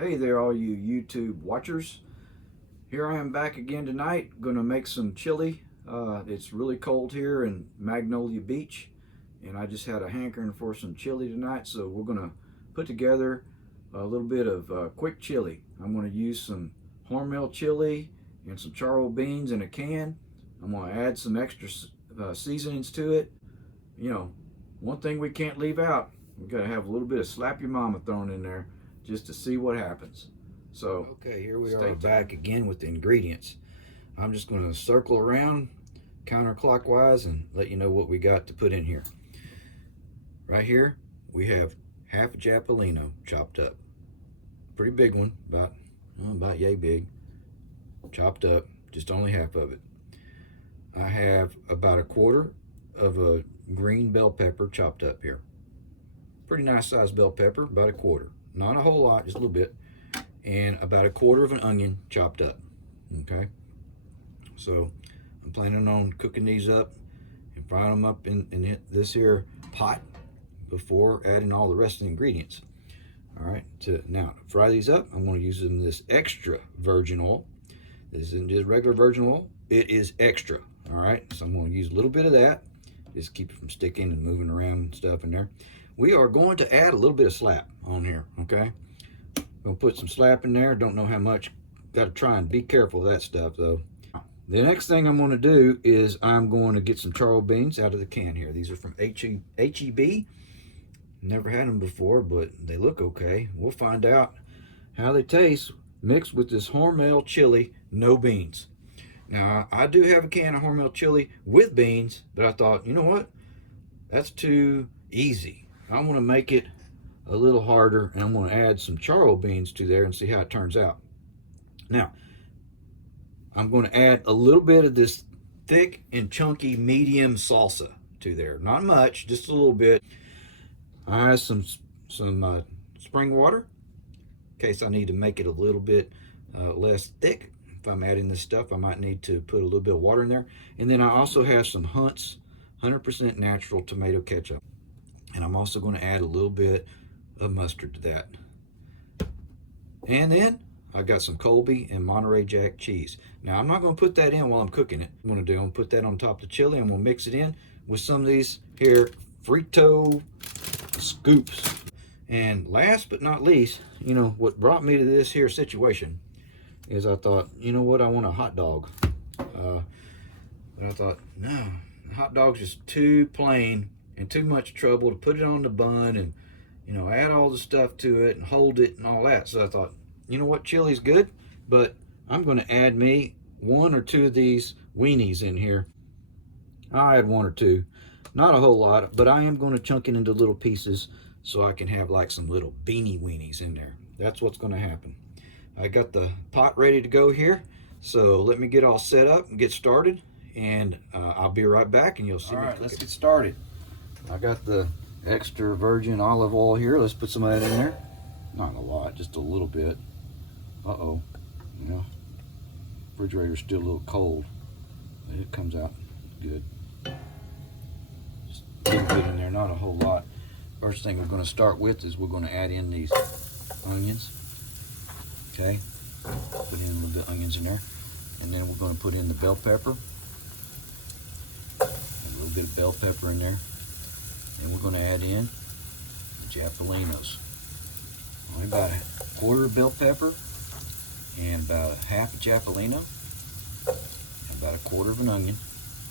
Hey there, all you YouTube watchers. Here I am back again tonight. Gonna make some chili. It's really cold here in Magnolia Beach, and I just had a hankering for some chili tonight. So we're gonna put together a little bit of quick chili. I'm gonna use some Hormel chili and some charro beans in a can. I'm gonna add some extra seasonings to it. You know, one thing we can't leave out, we gotta have a little bit of slap your mama thrown in there, just to see what happens. So, okay, here we are back again with the ingredients. I'm just going to circle around counterclockwise and let you know what we got to put in here. Right here, we have half a Jap Alino chopped up. Pretty big one, about yay big. Chopped up, just only half of it. I have about a quarter of a green bell pepper chopped up here. Pretty nice sized bell pepper, about a quarter. Not a whole lot, just a little bit. And about a quarter of an onion chopped up. Okay, so I'm planning on cooking these up and frying them up in this here pot before adding all the rest of the ingredients. All right, now to fry these up, I'm going to use this extra virgin oil. This isn't just regular virgin oil, it is extra. All right, so I'm going to use a little bit of that, just keep it from sticking and moving around and stuff in there. We are going to add a little bit of slap on here, okay? Gonna put some slap in there. Don't know how much. Got to try and be careful of that stuff, though. The next thing I'm going to do is I'm going to get some charro beans out of the can here. These are from HEB. Never had them before, but they look okay. We'll find out how they taste mixed with this Hormel Chili No beans. Now, I do have a can of Hormel Chili with beans, but I thought, you know what? That's too easy. I want to make it a little harder, and I'm going to add some charro beans to there and see how it turns out. Now, I'm going to add a little bit of this thick and chunky medium salsa to there. Not much, just a little bit. I have some spring water in case I need to make it a little bit less thick. If I'm adding this stuff, I might need to put a little bit of water in there. And then I also have some Hunts 100% natural tomato ketchup. And I'm also going to add a little bit of mustard to that. And then I got some Colby and Monterey Jack cheese. Now, I'm not going to put that in while I'm cooking it. I'm going to put that on top of the chili. I'm going to mix it in with some of these here Frito Scoops. And last but not least, you know, what brought me to this here situation is I thought, you know what, I want a hot dog. But I thought, no, the hot dog's just too plain and too much trouble to put it on the bun and, you know, add all the stuff to it and hold it and all that. So I thought, you know what, chili's good, but I'm going to add me one or two of these weenies in here. I had one or two, not a whole lot, but I am going to chunk it into little pieces so I can have like some little beanie weenies in there. That's what's going to happen. I got the pot ready to go here, so let me get all set up and get started, and I'll be right back and you'll see me. All right, let's get started. I got the extra virgin olive oil here. Let's put some of that in there. Not a lot, just a little bit. Uh-oh. Yeah. Refrigerator's still a little cold. But it comes out good. Just a little bit in there, not a whole lot. First thing we're going to start with is we're going to add in these onions. Okay. Put in a little bit of onions in there. And then we're going to put in the bell pepper. A little bit of bell pepper in there. Then we're going to add in the Jap Alinos. Only about a quarter of bell pepper and about a half a Jap Alino and about a quarter of an onion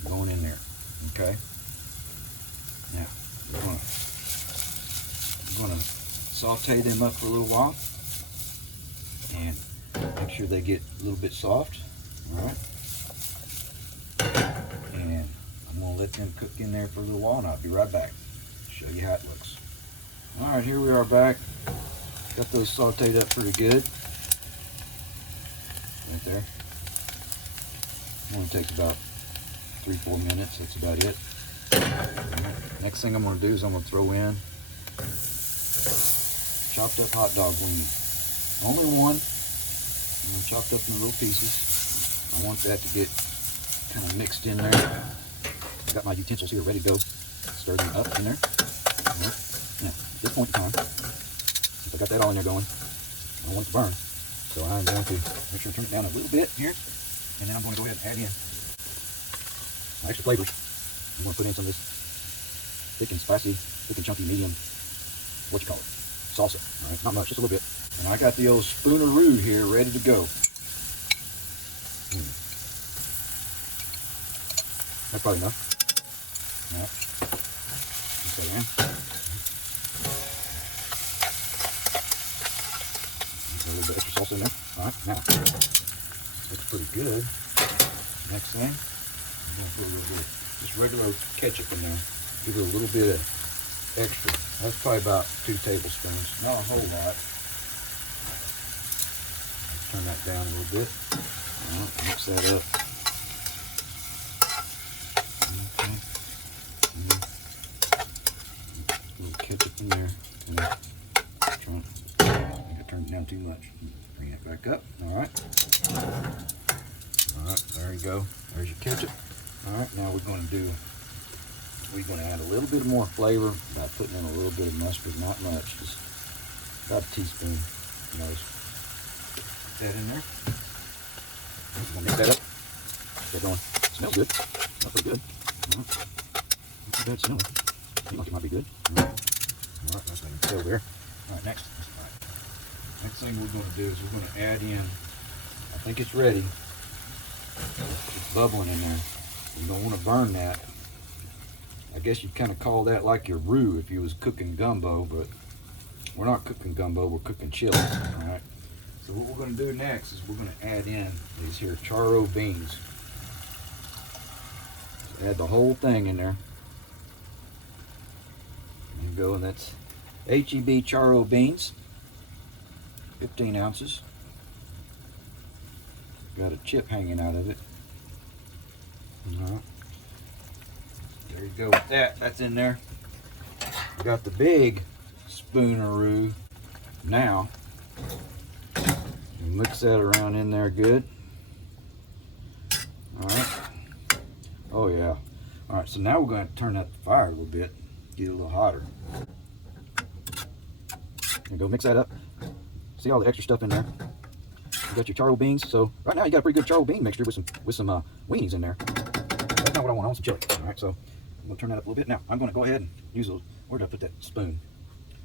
going in there. Okay. Now we're going to saute them up for a little while and make sure they get a little bit soft. All right. And I'm going to let them cook in there for a little while, and I'll be right back. Show you how it looks. All right, here we are back. Got those sauteed up pretty good. Right there. Only takes about 3-4 minutes. That's about it. Right. Next thing I'm going to do is I'm going to throw in chopped up hot dog wing. Only one. Chopped up in little pieces. I want that to get kind of mixed in there. I've got my utensils here ready to go. Stir them up in there. Right. Now, at this point in time, since I got that all in there going, don't want it to burn. So I'm going to make sure to turn it down a little bit here. And then I'm going to go ahead and add in my extra flavors. I'm going to put in some of this thick and spicy, thick and chunky medium, what you call it, salsa. All right, not much, just a little bit. And I got the old spooneroo here ready to go. That's probably enough. All right. Put that in. A little bit extra salsa in there. All right, now looks pretty good. Next thing, I'm going to put a little bit of just regular ketchup in there. Give it a little bit of extra. That's probably about 2 tablespoons, not a whole lot. Turn that down a little bit. All right, mix that up. Okay. A little ketchup in there. I think I turned it down too much. Bring it back up. All right. All right, there you go. There's your ketchup. All right, now we're going to add a little bit more flavor by putting in a little bit of mustard, not much, just about a teaspoon. You know, put that in there. I'm going to mix that up. Get that going. Smells good. Smells pretty good. All right. Not too bad smelling. Seems like it might be good. All right, that's going to go there. All right, next. All right. Next thing we're going to do is we're going to add in, I think it's ready. It's bubbling in there. You don't want to burn that. I guess you'd kind of call that like your roux if you was cooking gumbo, but we're not cooking gumbo, we're cooking chili. All right. So what we're going to do next is we're going to add in these here charro beans. Just add the whole thing in there. There you go, and that's HEB charro beans, 15 ounces. Got a chip hanging out of it. All right. There you go with that. That's in there. We got the big spooneroo now. Mix that around in there good. All right. Oh yeah. All right. So now we're going to turn up the fire a little bit, get it a little hotter. There you go. Mix that up. See all the extra stuff in there. You got your charro beans. So right now you got a pretty good charro bean mixture with some weenies in there. That's not what I want. I want some chili. All right. So I'm going to turn that up a little bit. Now, I'm going to go ahead and use those. Where did I put that spoon?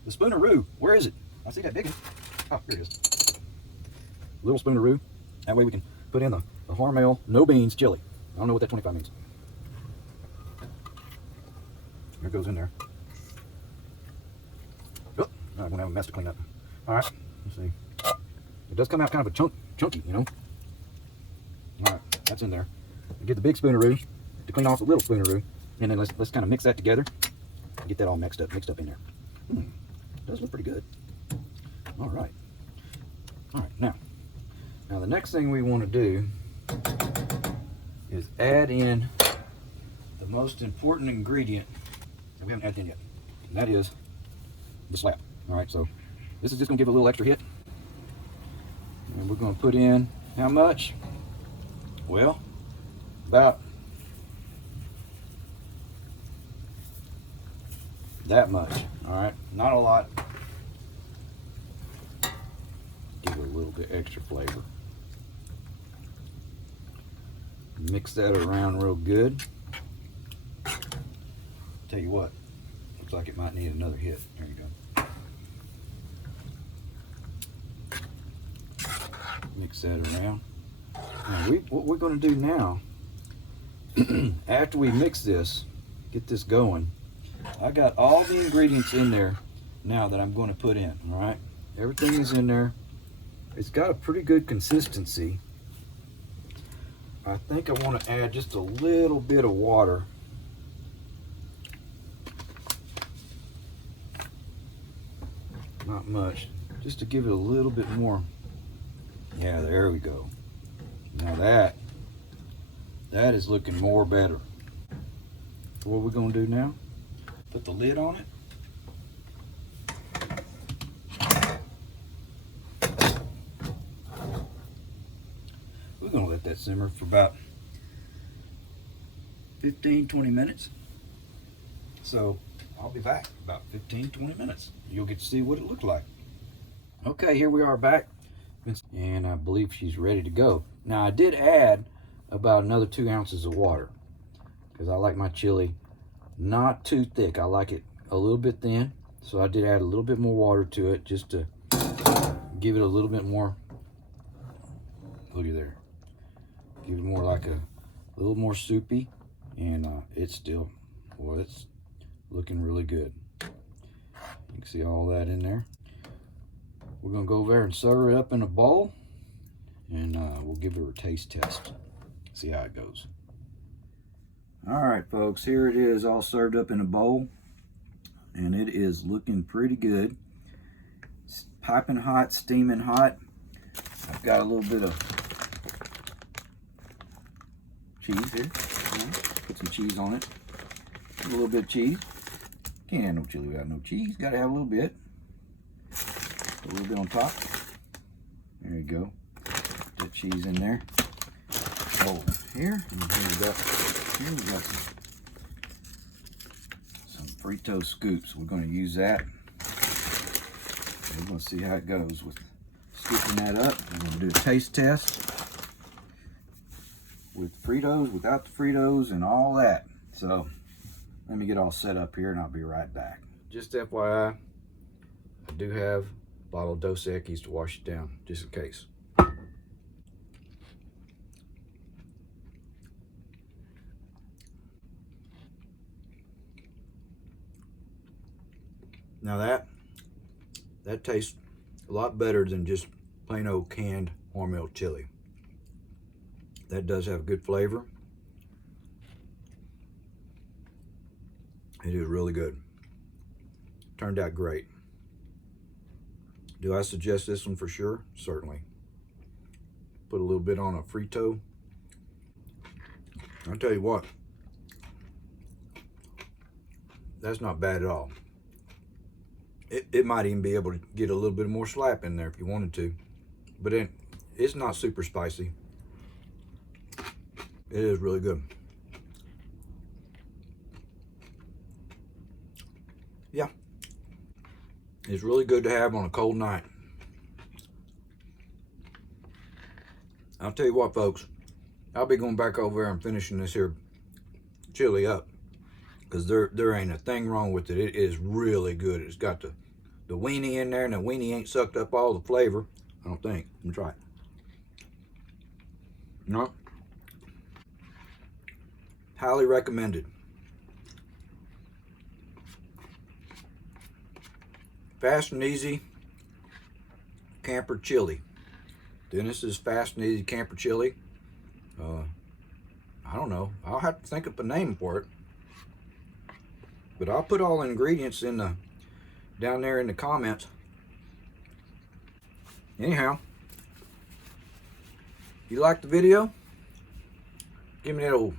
The spooneroo. Where is it? I see that big one. Oh, here it is. Little spooneroo. That way we can put in the Hormel no beans chili. I don't know what that 25 means. There it goes in there. Oh, I'm going to have a mess to clean up. All right. Let's see. It does come out kind of a chunky, you know. All right. That's in there. Get the big spooneroo to clean off the little spooneroo. And then let's kind of mix that together and get that all mixed up in there. It does look pretty good. All right. All right, now the next thing we want to do is add in the most important ingredient that we haven't added in yet, and that is the slap. All right, so this is just going to give it a little extra hit. And we're going to put in how much? Well, about that much. All right, not a lot. Give it a little bit extra flavor. Mix that around real good. Tell you what, looks like it might need another hit. There you go. Mix that around. Now what we're going to do now, after we mix this, get this going, I got all the ingredients in there now that I'm going to put in. All right, everything is in there. It's got a pretty good consistency. I think I want to add just a little bit of water. Not much, just to give it a little bit more. Yeah, there we go. Now that is looking more better. What we're going to do now, put the lid on it. We're going to let that simmer for about 15-20 minutes. So I'll be back about 15-20 minutes. You'll get to see what it looked like. Okay, here we are back, and I believe she's ready to go. Now I did add about another 2 ounces of water because I like my chili not too thick. I like it a little bit thin, so I did add a little bit more water to it just to give it a little bit more. Look at there, give it more like a little more soupy, and it's still, well, it's looking really good. You can see all that in there. We're gonna go over there and serve it up in a bowl, and we'll give it a taste test, see how it goes. All right, folks, here it is all served up in a bowl, and it is looking pretty good. It's piping hot, steaming hot. I've got a little bit of cheese here. Put some cheese on it. A little bit of cheese. Can't have no chili without no cheese. Got to have a little bit. A little bit on top. There you go. Put that cheese in there. Oh, here. And here we got some Frito Scoops. We're going to use that. We're going to see how it goes with scooping that up. We're going to do a taste test with Fritos, without the Fritos, and all that. So let me get all set up here and I'll be right back. Just FYI, I do have a bottle of Dos Equis to wash it down, just in case. Now that tastes a lot better than just plain old canned Hormel chili. That does have good flavor. It is really good. Turned out great. Do I suggest this one for sure? Certainly. Put a little bit on a Frito. I'll tell you what, that's not bad at all. It might even be able to get a little bit more slap in there if you wanted to, but it's not super spicy. It is really good. Yeah, it's really good to have on a cold night. I'll tell you what, folks, I'll be going back over there and finishing this here chili up, because there ain't a thing wrong with it. It is really good. It's got the weenie in there, and the weenie ain't sucked up all the flavor, I don't think. Let me try it. No. Highly recommended. Fast and easy camper chili. Dennis's fast and easy camper chili. I don't know. I'll have to think up a name for it. But I'll put all the ingredients in the down there in the comments. Anyhow, you like the video? Give me that old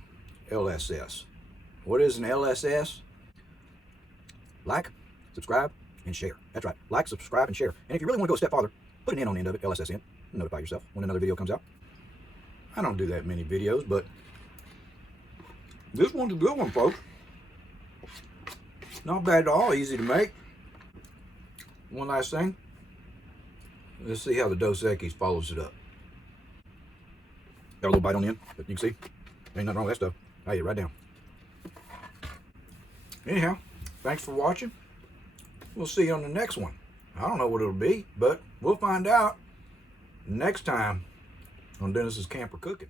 LSS. What is an LSS? Like, subscribe, and share. That's right. Like, subscribe, and share. And if you really want to go a step farther, put an N on the end of it, LSSN. Notify yourself when another video comes out. I don't do that many videos, but this one's a good one, folks. Not bad at all. Easy to make. One last thing. Let's see how the Dos Equis follows it up. Got a little bite on the end, but you can see, ain't nothing wrong with that stuff. I ate it right down. Anyhow, thanks for watching. We'll see you on the next one. I don't know what it'll be, but we'll find out next time on Dennis's Camper Cooking.